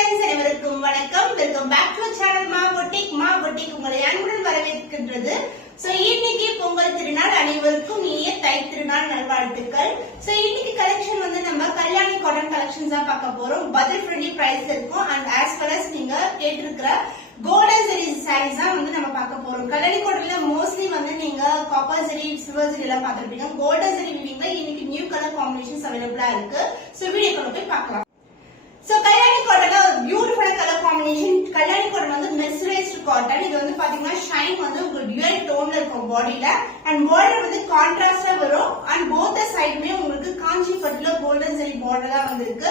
Friends, அனைவருக்கும் வணக்கம். Welcome back to channel மா பொட்டிக் உங்களை அன்புடன் வரவேற்கின்றது. சோ இன்னைக்கு பொங்கல் திருநாள், அனைவருக்கும் இனிய தை திருநாள் நல்வாழ்த்துக்கள். சோ இன்னைக்கு கலெக்ஷன் வந்து நம்ம கல்யாணி காட்டன் கலெக்ஷன்ஸ் தான் பார்க்க போறோம். பட்ஜெட் ஃப்ரெண்ட்லி பிரைஸ் இருக்கும் அண்ட் ஆஸ் வெல் அஸ் நீங்க கேட்டிருக்கிற கோல்டன் ஜெரி சாரீஸ் தான் வந்து நம்ம பார்க்க போறோம். கல்யாணி காட்டன்ல மோஸ்ட்லி வந்து நீங்க காப்பர் ஜெரி, சில்வர் ஜெரி எல்லாம் பார்த்திருப்பீங்க. கோல்டன் ஜெரி வீவிங்ல இன்னைக்கு நியூ கலர் காம்பினேஷன்ஸ் அவைலபிளா இருக்கு. சோ வீடியோக்குள்ள போய் பார்க்கலாம். சோ கல்யாணி காட்டன்ல ஒரு beautiful colour combination. Kalyani cotton வந்து மெர்சரைஸ்டு காட்டன். இது வந்து பாத்தீங்கன்னா ஷைன் வந்து உங்களுக்கு டுவல் டோன்ல இருக்கும் பாடியில அண்ட் பார்டர் வந்து கான்ட்ராஸ்டா வரும் அண்ட் போத் சைடுமே உங்களுக்கு காஞ்சி பட்டுல கோல்டன் ஜெரி பார்டர் தான் வந்திருக்கு.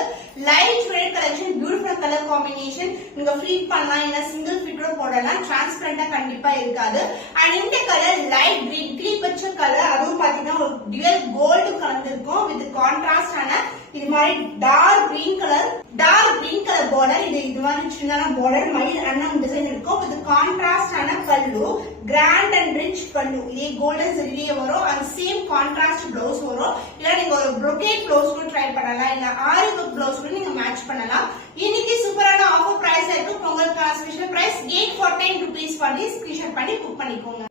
Light weight collection, beautiful colour combination. நீங்க ஃபிட் பண்ணலாம், இல்ல சிங்கிள் ஃபிட்டோட போடலாம். டிரான்ஸ்பரண்டா கண்டிப்பா இருக்காது. அண்ட் இந்த கலர் லைட் கிரீன் கிளி பச்சை கலர், அதுவும் பாத்தீங்கன்னா ஒரு டுவல் கோல்டு கலந்திருக்கும் வித் கான்ட்ராஸ்டான இது மாதிரி டார்க் கிரீன் கலர் பார்டர். இது மாதிரி சின்ன பார்டர் மயில் அண்ணன் டிசைன் இருக்கும். இது கான்ட்ராஸ்டான பல்லு, கிராண்ட் அண்ட் ரிச் பல்லு. இதே கோல்டன் ஜெரியிலே வரும். அந்த சேம் கான்ட்ராஸ்ட் பிளவுஸ் வரும். இல்ல நீங்க ஒரு brocade பிளவுஸ் கூட ட்ரை பண்ணலாம், இல்ல ஆரி ஒர்க் பிளவுஸ் கூட நீங்க மேட்ச் பண்ணலாம். இன்னைக்கு சூப்பரான ஆஃபர் பிரைஸ் இருக்கு. பொங்கலுக்கான ஸ்பெஷல் பிரைஸ் 849 ரூபீஸ் பண்ணி ஸ்கிரீன்ஷாட் பண்ணி புக் பண்ணிக்கோங்க.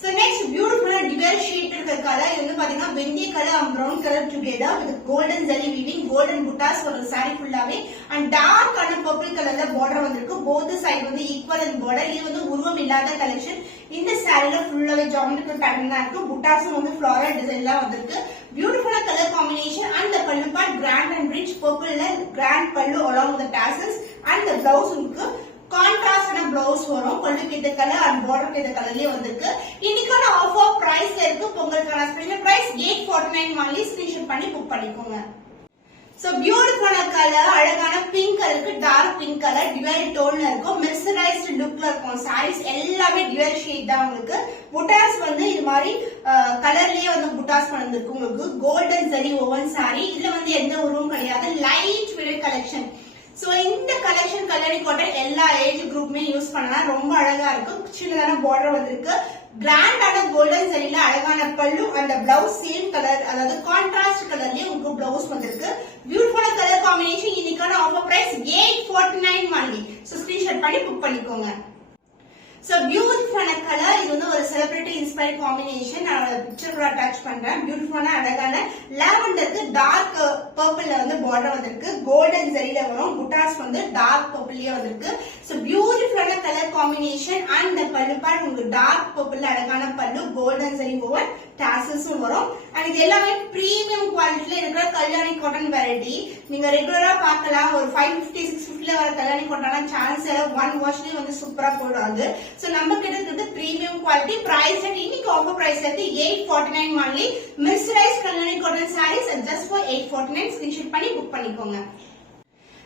So next beautiful dual shade இருக்க கலர். இது வந்து பாத்தீங்கன்னா வெந்தய colour and brown color together with golden zari weaving, golden buttas ஒரு saree ஃபுல்லாவே and dark and purple கலர்ல border வந்திருக்கு. both side வந்து equal and border. இது வந்து உருவம் இல்லாத கலெக்ஷன். இந்த சாரில ஃபுல்லாவே geometrical pattern தான் இருக்கு. புட்டாஸும் வந்து floral டிசைன்ல வந்திருக்கு. பியூட்டிஃபுல்லா colour combination and the pallu part grand and rich purple ல grand pallu along with the tassels and the blouse உங்களுக்கு கான்ட்ராஸ்டான பிளவுஸ் வரும். பல்லுக்கு இந்த கலர் அண்ட் பார்டருக்கு இந்த கலர்லயே வந்திருக்கு. இன்னைக்கான ஆஃபர் பிரைஸ்ல இருக்கு. பொங்கலுக்கான ஸ்பெஷல் பிரைஸ் 849 only. ஸ்கிரீன்ஷாட் பண்ணி புக் பண்ணிக்கோங்க. சோ பியூட்டிஃபுல்லான கலர், அழகான பிங்க் கலருக்கு டார்க் பிங்க் கலர் டிவைட் டோன்ல இருக்கும். மெர்சரைஸ்டு லுக்ல இருக்கும். சாரீஸ் எல்லாமே டிவைட் ஷேட் தான் உங்களுக்கு. புட்டாஸ் வந்து இது மாதிரி கலர்லயே வந்து புட்டாஸ் வந்திருக்கு. உங்களுக்கு கோல்டன் ஜரி ஓவன் சாரி. இதுல வந்து எந்த உருவம் கிடையாது. Light weight collection. சோ இந்த கலெக்ஷன் கல்யாணி காட்டன் எல்லா ஏஜ் குரூப்புமே யூஸ் பண்ணலாம். ரொம்ப அழகா இருக்கும். சின்னதான பார்டர் வந்திருக்கு. கிராண்டான கோல்டன் ஜரியில அழகான பல்லு அந்த பிளவுஸ் சேம் கலர், அதாவது கான்ட்ராஸ்ட் கலர்லயே உங்களுக்கு பிளவுஸ் வந்திருக்கு. Beautiful colour combination. இன்னைக்கான offer price 849 only. So screenshot பண்ணி புக் பண்ணிக்கோங்க. சோ பியூட்டிஃபுல்லான கலர். இது வந்து ஒரு செலிபிரிட்டி இன்ஸ்பயர்ட் காம்பினேஷன். நான் பிக்சர் கூட அட்டாச் பண்றேன். பியூட்டிஃபுல்லான அழகான லாவெண்டருக்கு டார்க் பர்பிள்ல வந்து பார்டர் வந்திருக்கு. கோல்டன் ஜரியில வரும். புட்டாஸ் வந்து டார்க் பர்பிள்லயே வந்திருக்கு. சோ பியூட்டிஃபுல்லான கலர் காம்பினேஷன் அண்ட் பல்லு பார்ட் உங்களுக்கு டார்க் பர்பிள்ல அழகான பல்லு, கோல்டன் ஜரி ஓவர் டாசல்ஸும் வரும். அண்ட் இது எல்லாமே பிரீமியம் குவாலிட்டில இருக்கிற கல்யாணி காட்டன் வெரைட்டி. நீங்க ரெகுலரா பார்க்கலாம். ஒரு 550 650 வர கல்யாணி காட்டன் சான்ஸ் ஒன் வாஷ்லயே வந்து சூப்பரா போடுவாங்க. சோ நம்ம கிட்ட இருக்கிறது பிரீமியம் குவாலிட்டி. பிரைஸ் இன்னைக்கு ஆஃபர் பிரைஸ் வந்து 849 only. Mercerised Kalyani cotton saris just for 849. Screenshot பண்ணி புக் பண்ணிக்கோங்க.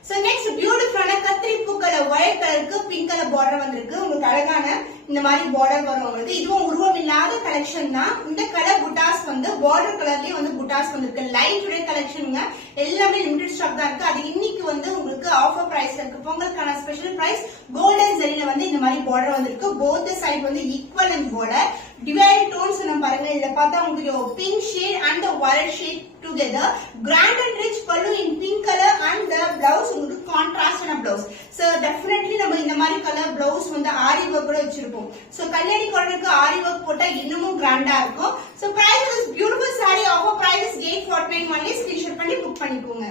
சோ நெக்ஸ்ட் பியூட்டிஃபுல்லான கத்திரி பூ கலர் ஒயிட் கலருக்கு பிங்க் கலர் பார்டர் வந்திருக்கு. உங்களுக்கு அழகான இந்த மாதிரி பார்டர் வரும். உங்களுக்கு இதுவும் உருவம் இல்லாத கலெக்ஷன் தான். இந்த கலர் புட்டாஸ் வந்து பார்டர் கலர்லயே வந்து புட்டாஸ் வந்திருக்கு. லைட் வெயிட் கலெக்ஷனுங்க. எல்லாமே லிமிடெட் ஸ்டாக் தான் இருக்கு. அது இன்னைக்கு வந்து உங்களுக்கு ஆஃபர் பிரைஸ் இருக்கு. பொங்கலுக்கான ஸ்பெஷல் பிரைஸ் கோல்டன் ஜரியில வந்து இந்த மாதிரி பார்டர் வந்திருக்கு. போத் சைடு வந்து equal and border divide tones நம்ம பாருங்க. இதுல பார்த்தா உங்களுக்கு pink shade and violet shade together. Grand and rich pallu in pink color and the blouse உங்களுக்கு கான்ட்ராஸ்டான blouse. So definitely நம்ம இந்த மாதிரி கலர் blouse வந்து ஆரி வர்க் கூட வச்சிருப்போம். So கல்யாணி காட்டனுக்கு ஆரி வர்க் போட்டா இன்னமும் கிராண்டா இருக்கும். So price of this beautiful saree offer price is 849 only. Screenshot பண்ணி புக் பண்ணிக்கோங்க.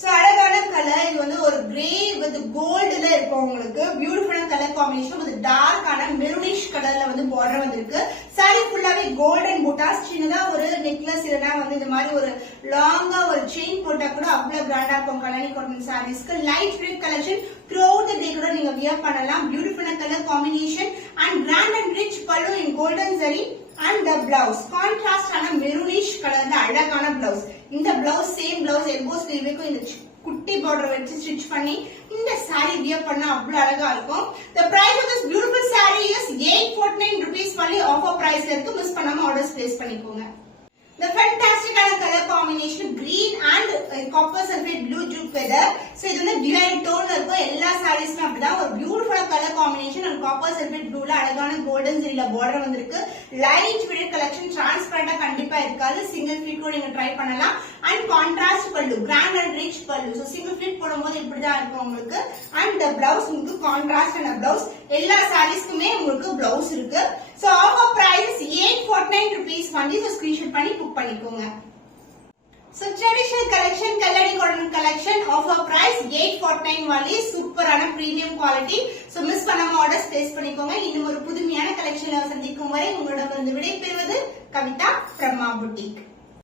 சோ அழகான கலர். இது வந்து ஒரு கிரே வித் கோல்டுல இருக்கும். உங்களுக்கு பியூட்டிஃபுல்லான கலர் காம்பினேஷன் வித் டார்க்கான மெரூனிஷ் கலர்ல வந்து பார்டர் வந்திருக்கு. சாரி ஃபுல்லாவே கோல்டன் புட்டாஸ். சின்னதா ஒரு நெக்லஸ் இல்லனா வந்து இந்த மாதிரி ஒரு லாங்கா ஒரு செயின் போட்டா கூட அவ்வளவு கிராண்டா இருக்கும். கல்யாணி காட்டன் சாரீஸ்க்கு light weight collection. Throughout the day கூட நீங்க வியர் பண்ணலாம். பியூட்டிஃபுல்லான colour combination and grand and rich pallu in golden zari and the blouse கான்ட்ராஸ்டான மெரூனிஷ் கலர்ல அழகான பிளவுஸ். இந்த பிளவுஸ் சேம் பிளவுஸ் எல்போ ஸ்லீவுக்கு இந்த குட்டி பார்டர் வச்சு ஸ்டிட்ச் பண்ணி இந்த saree வியர் பண்ணா அவ்வளவு அழகா இருக்கும். The price of this beautiful saree is 849 rupees only. Offer பிரைஸ்ல இருக்கு. மிஸ் பண்ணாம ஆர்டர்ஸ் பிளேஸ் பண்ணிக்கோங்க. The fantastic color combination green and copper sulphate blue together. So இது வந்து dual tone இருக்கும் எல்லா சாரீஸ்மே அப்படிதான் ஒரு பியூட்டிஃபுல்லா colour combination and copper sulphate ப்ளூல அழகான கோல்டன் ஜெரில பார்டர் வந்திருக்கு. லைட் ஃபிட்டட் கலெக்ஷன் டிரான்ஸ்பரண்டா கண்டிப்பா இருக்காது. சிங்கிள் ஃபிட் கூட நீங்க ட்ரை பண்ணலாம். And contrast pallu grand and rich pallu. So single fit போடும்போது இப்படிதான் இருக்கும் உங்களுக்கு. அண்ட் பிளவுஸ் உங்களுக்கு கான்ட்ராஸ்ட் அண்ட் பிளவுஸ் எல்லா சாரீஸ்க்குமே உங்களுக்கு பிளவுஸ் இருக்கு. சோ ஆஃபர் பிரைஸ் 849 rupees வந்து சோ ஸ்கிரீன்ஷாட் பண்ணி புக் பண்ணிக்கோங்க. So traditional collection, Kalladi cotton collection, offer price 849 only, சூப்பரான premium quality. So miss பண்ணாம ஆர்டர்ஸ் பிளேஸ் பண்ணிக்கோங்க. இன்னும் ஒரு புதுமையான கலெக்ஷன்ல சந்திக்கும் வரை உங்களிடமிருந்து விடைபெறுவது கவிதா from Ma Boutique.